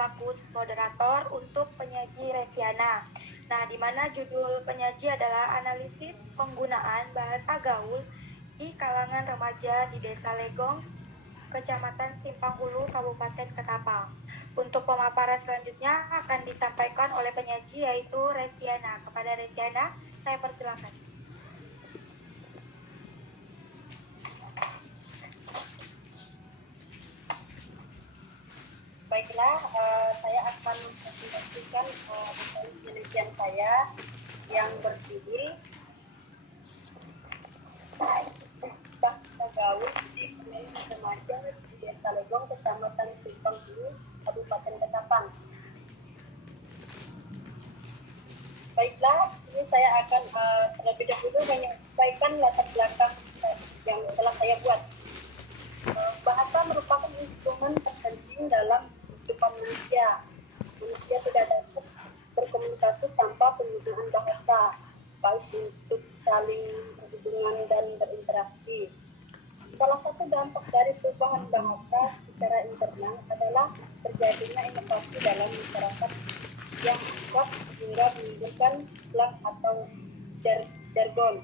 selaku moderator untuk penyaji Resiana. Nah, di mana judul penyaji adalah analisis penggunaan bahasa gaul di kalangan remaja di Desa Legong, Kecamatan Simpang Hulu, Kabupaten Ketapang. Untuk pemaparan selanjutnya akan disampaikan oleh penyaji yaitu Resiana. Kepada Resiana, saya persilakan. Baiklah, saya akan mempresentasikan penelitian saya yang berjudul Bahasa Gaul di Kalangan Remaja di Desa Legong, Kecamatan Simpang Hulu, Kabupaten Ketapang. Baiklah, sini saya akan terlebih dahulu menyampaikan latar belakang yang telah saya buat. Bahasa merupakan instrumen terpenting dalam kehidupan manusia. Manusia tidak dapat berkomunikasi tanpa penggunaan bahasa, baik untuk saling berhubungan dan berinteraksi. Salah satu dampak dari perubahan bahasa secara internal adalah terjadinya inovasi dalam masyarakat yang kuat sehingga menimbulkan slang atau jargon.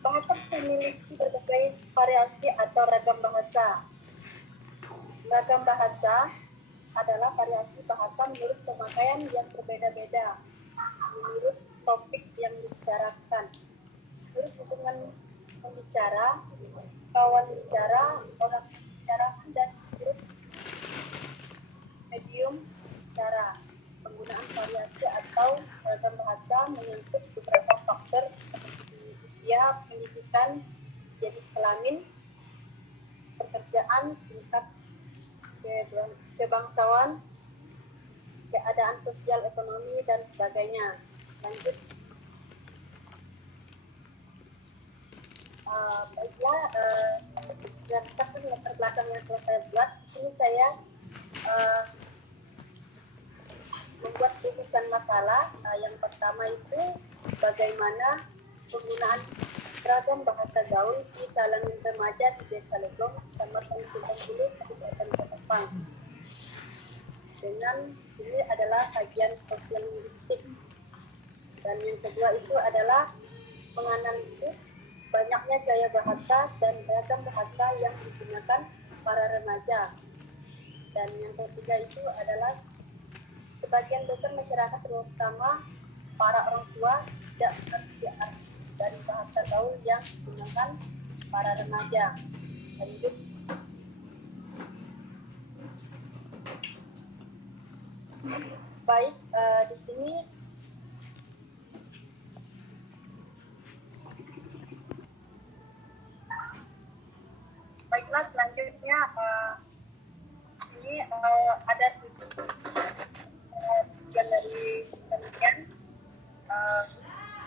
Bahasa memiliki berbagai variasi atau ragam bahasa. Ragam bahasa adalah variasi bahasa menurut pemakaian yang berbeda-beda, menurut topik yang dibicarakan, menurut hubungan pembicara, kawan bicara, orang bicarakan, dan menurut medium bicara. Penggunaan variasi atau ragam bahasa menyangkut beberapa faktor seperti usia, pendidikan, jenis kelamin, pekerjaan, tingkat kebangsaan, keadaan sosial ekonomi, dan sebagainya. Lanjut. Baiklah, berdasarkan latar belakang yang telah saya buat, di sini saya membuat rumusan masalah. Yang pertama itu bagaimana penggunaan beragam bahasa gaul di kalangan remaja di Desa Legong, Kecamatan Simpang Hulu, Kabupaten Ketapang. Dengan sini adalah kajian sosial linguistik. Dan yang kedua itu adalah menganalisis banyaknya gaya bahasa dan beragam bahasa yang digunakan para remaja. Dan yang ketiga itu adalah sebagian besar masyarakat, terutama para orang tua, tidak mengerti arti dari bahasa gaul yang digunakan para remaja. Lanjut. Baik, di sini baiklah, selanjutnya di sini ada tujuan dari penelitian.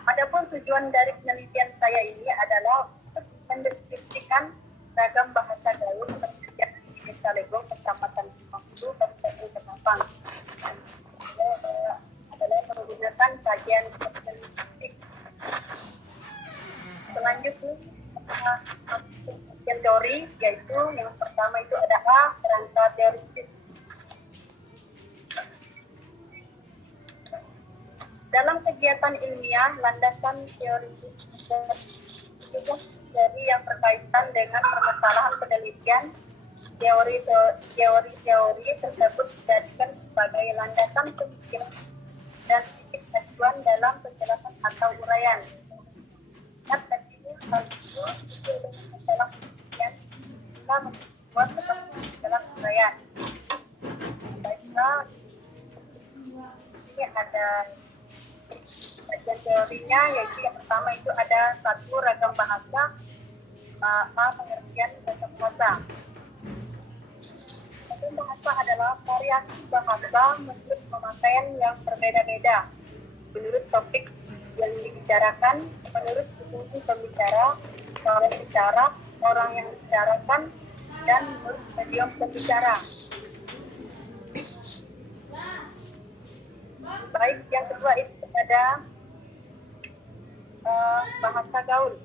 Adapun tujuan dari penelitian saya ini adalah untuk mendeskripsikan ragam bahasa gaul terjadi di Desa Legong, Kecamatan Simpang Hulu, Kabupaten Ketapang. Adalah menggunakan kajian sosial linguistik. Selanjutnya kajian teori, yaitu yang pertama itu ada A, kerangka teoristis. Dalam kegiatan ilmiah, landasan teoritis dari yang berkaitan dengan permasalahan penelitian, teori-teori tersebut dijadikan sebagai landasan pemikiran dan titik acuan dalam penjelasan atau uraian. Dan ini hal itu dalam penelitian kita membuat seperti jelas uraian. Baiklah, ini ada kajian teorinya, yaitu yang pertama itu ada satu, ragam bahasa. A, pengertian ragam bahasa. Ragam bahasa adalah variasi bahasa menurut pemakaian yang berbeda-beda, menurut topik yang dibicarakan, menurut hubungan pembicara, kawan bicara, orang yang dibicarakan, dan menurut medium pembicara. Baik, yang kedua itu ada bahasa gaul.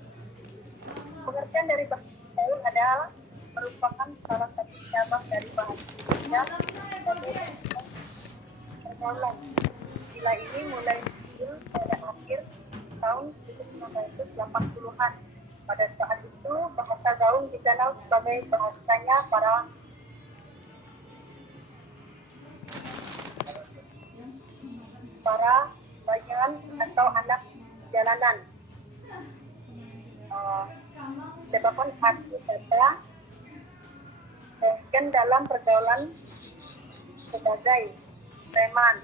Pengertian dari bahasa gaul adalah merupakan salah satu cabang dari bahasa Indonesia sebagai pergaulan. Istilah ini mulai muncul pada akhir tahun 1980-an. Pada saat itu, bahasa gaul dikenal sebagai bahasanya para bayangan atau anak jalanan. Disebabkan arti kata dan dalam pergaulan sebagai preman.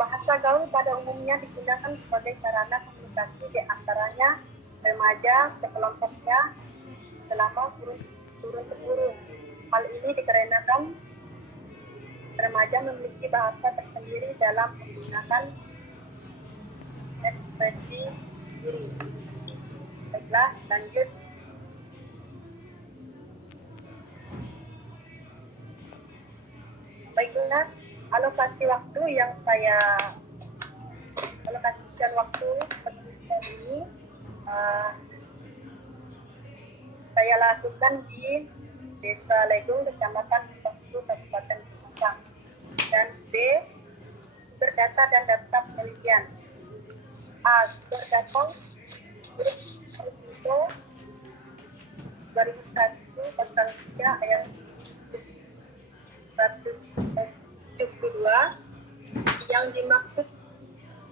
Bahasa gaul pada umumnya digunakan sebagai sarana komunikasi di antaranya remaja sekelompoknya selama turun-temurun. Hal ini dikarenakan remaja memiliki bahasa tersendiri dalam menggunakan ekspresi diri. Baiklah, lanjut. Baiklah, alokasikan waktu penelitian ini saya lakukan di Desa Legong, Kecamatan Sukabumi, Kabupaten Lumajang. Dan B, sumber data dan data penelitian. A, sumber data itu 2001 pasal 3 ayat 172 yang dimaksud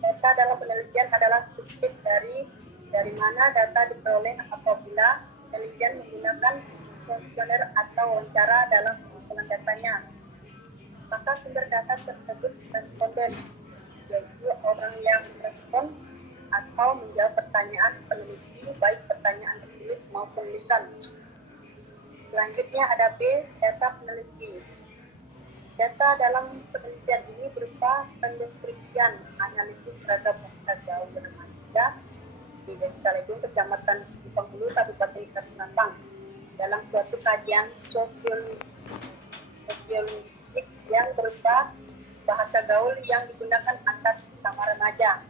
data dalam penelitian adalah subjek dari mana data diperoleh apabila penelitian menggunakan kuesioner atau wawancara dalam pengumpulan datanya. Maka sumber data tersebut responden, yaitu orang yang merespon atau menjawab pertanyaan peneliti, baik pertanyaan tertulis maupun lisan. Selanjutnya ada B, data peneliti. Data dalam penelitian ini berupa pendeskripsian, analisis terhadap bahasa gaul remaja di Desa Legong, Kecamatan Sukabumi, Kabupaten Lumajang, dalam suatu kajian sosiologik yang berupa bahasa gaul yang digunakan antar sesama remaja.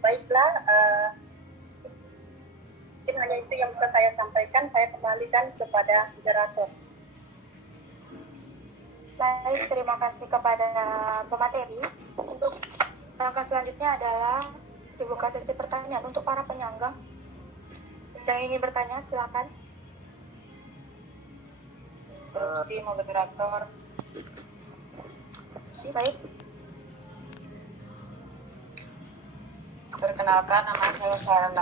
Baiklah, mungkin hanya itu yang bisa saya sampaikan. Saya kembalikan kepada moderator. Baik, terima kasih kepada pemateri. Untuk langkah selanjutnya adalah dibuka sesi pertanyaan untuk para penyangga. Yang ingin bertanya, silakan. Interupsi moderator. Baik. Perkenalkan, nama saya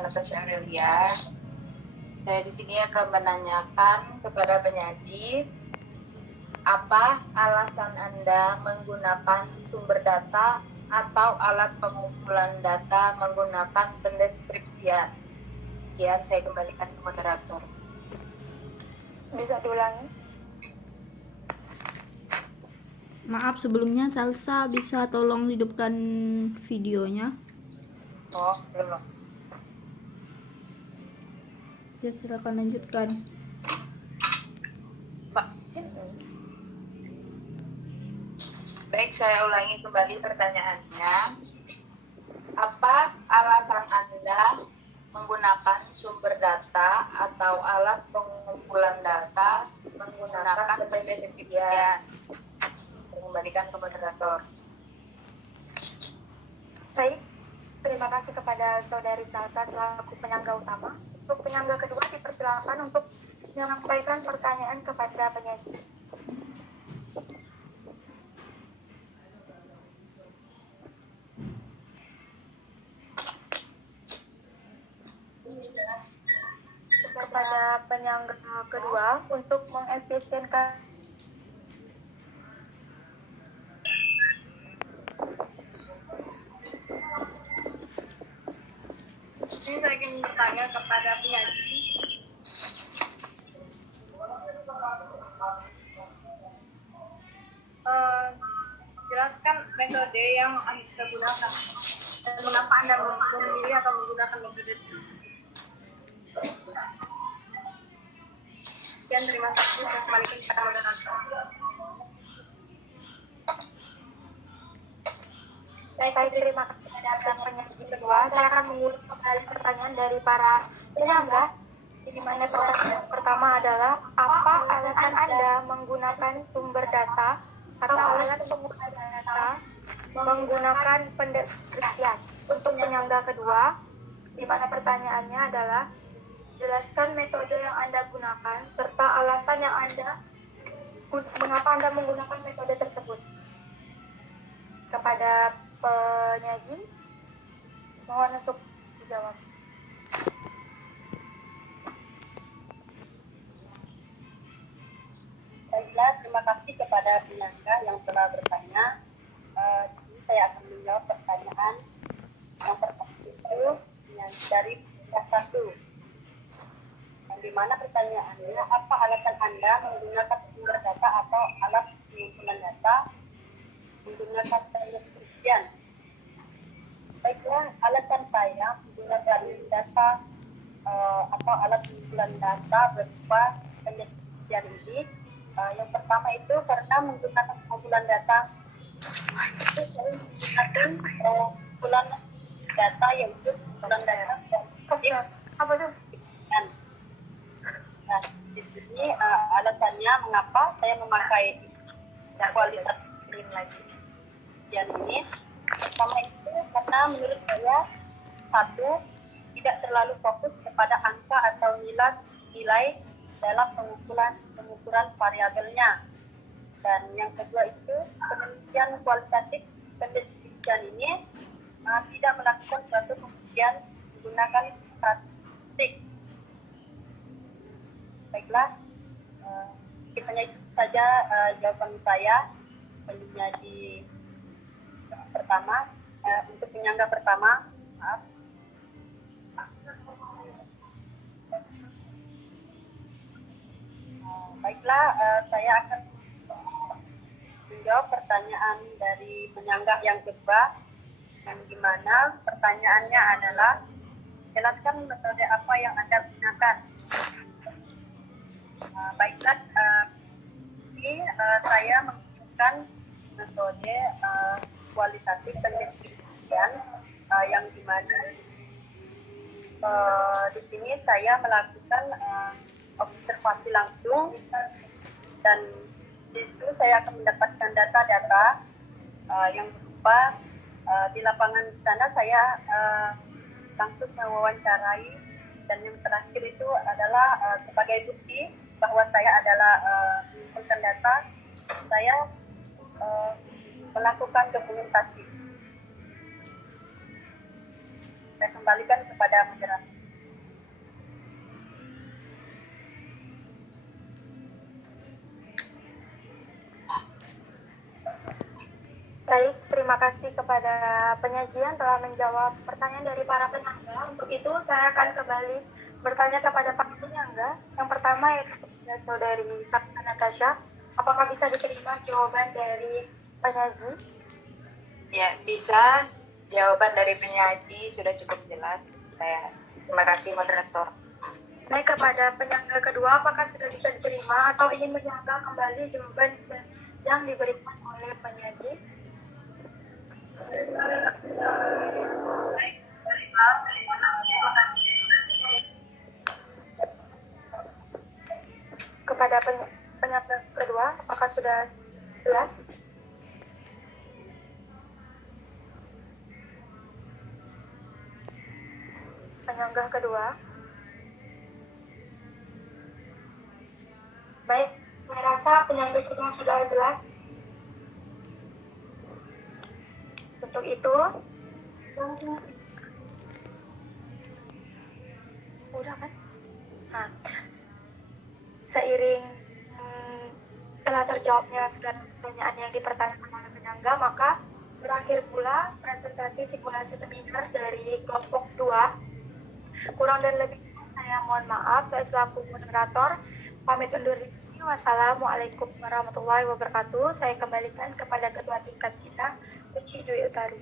Natasha Aurelia. Saya di sini akan menanyakan kepada penyaji, apa alasan Anda menggunakan sumber data atau alat pengumpulan data menggunakan pendeskripsian? Sekian, saya kembalikan ke moderator. Bisa diulangi? Maaf sebelumnya, Salsa bisa tolong hidupkan videonya? Oh, belum. Ya, silakan lanjutkan. Pak. Baik, saya ulangi kembali pertanyaannya. Apa alasan Anda menggunakan sumber data atau alat pengumpulan data menggunakan pendeskripsian? Kembalikan ke moderator. Baik, terima kasih kepada Saudari Salsa selaku penyangga utama. Untuk penyangga kedua dipersilakan untuk menyampaikan pertanyaan kepada penyaji. Kepada penyangga kedua untuk mengefisienkan Ini saya ingin bertanya kepada penyaji. Jelaskan metode yang Anda gunakan dan mengapa Anda memilih atau menggunakan metode tersebut. Sekian, terima kasih. Saya kembalikan kepada moderator. Baik, terima kasih atas penyaji kedua. Saya akan mengulang kembali pertanyaan dari para penyangga. Di mana pertanyaan pertama adalah apa alasan Anda menggunakan sumber data atau alat pengukur data menggunakan pendeskripsian? Untuk penyangga kedua, di mana pertanyaannya adalah jelaskan metode yang Anda gunakan serta alasan yang mengapa Anda menggunakan metode tersebut. Kepada penyaji, mohon untuk dijawab. Baiklah, terima kasih kepada penyangga yang telah bertanya. Di sini saya akan menjawab pertanyaan yang pertama itu yang dari kelas 1. Yang dimana pertanyaannya, apa alasan Anda menggunakan sumber data atau alat pengumpulan data menggunakan pendeskripsian? Baiklah, alasan saya menggunakan data atau alat pengumpulan data berupa pendeskripsian ini, yang pertama itu karena menggunakan pengumpulan data itu saya menggunakan pengumpulan data yaitu pengumpulan data Apa tuh? Nah, di sini alasannya mengapa saya memakai kualitas screen lagi yang ini. Pertama itu karena menurut saya, satu, tidak terlalu fokus kepada angka atau nilai dalam pengukuran variabelnya. Dan yang kedua itu penelitian kualitatif pendeskripsian ini tidak melakukan suatu pengujian menggunakan statistik. Baiklah, hanya itu saja jawaban saya menjadi pertama. Untuk penyangga pertama, maaf. Baiklah, saya akan menjawab pertanyaan dari penyangga yang kedua, yang dimana pertanyaannya adalah jelaskan metode apa yang Anda gunakan. Baiklah, ini saya menggunakan metode kualitatif pendeskripsian yang dimana di sini saya melakukan observasi langsung, dan di situ saya akan mendapatkan data-data yang berupa di lapangan di sana saya langsung mewawancarai, dan yang terakhir itu adalah sebagai bukti bahwa saya adalah mengumpulkan data, saya melakukan dokumentasi. Saya kembalikan kepada moderator. Baik, terima kasih kepada penyaji yang telah menjawab pertanyaan dari para penyangga. Untuk itu, saya akan kembali bertanya kepada para penyangga. Yang pertama yaitu saudari Sakti Natasha. Apakah bisa diterima jawaban dari penyaji? Ya, bisa. Jawaban dari penyaji sudah cukup jelas. Terima kasih moderator. Baik, kepada penyangga kedua, apakah sudah bisa diterima atau ingin menyangga kembali jawaban yang diberikan oleh penyaji? Kepada penyangga kedua, apakah sudah jelas? Penyangga kedua. Baik, saya rasa penyangga kedua sudah jelas. Untuk itu, udah kan? Nah, seiring telah terjawabnya segala pertanyaan yang dipertanyakan oleh penyangga, maka berakhir pula presentasi simulasi seminar dari kelompok 2. Kurang dan lebihnya saya mohon maaf, saya selaku moderator pamit undur diri. Wassalamualaikum warahmatullahi wabarakatuh. Saya kembalikan kepada ketua tingkat kita, Uci Dwi Utari.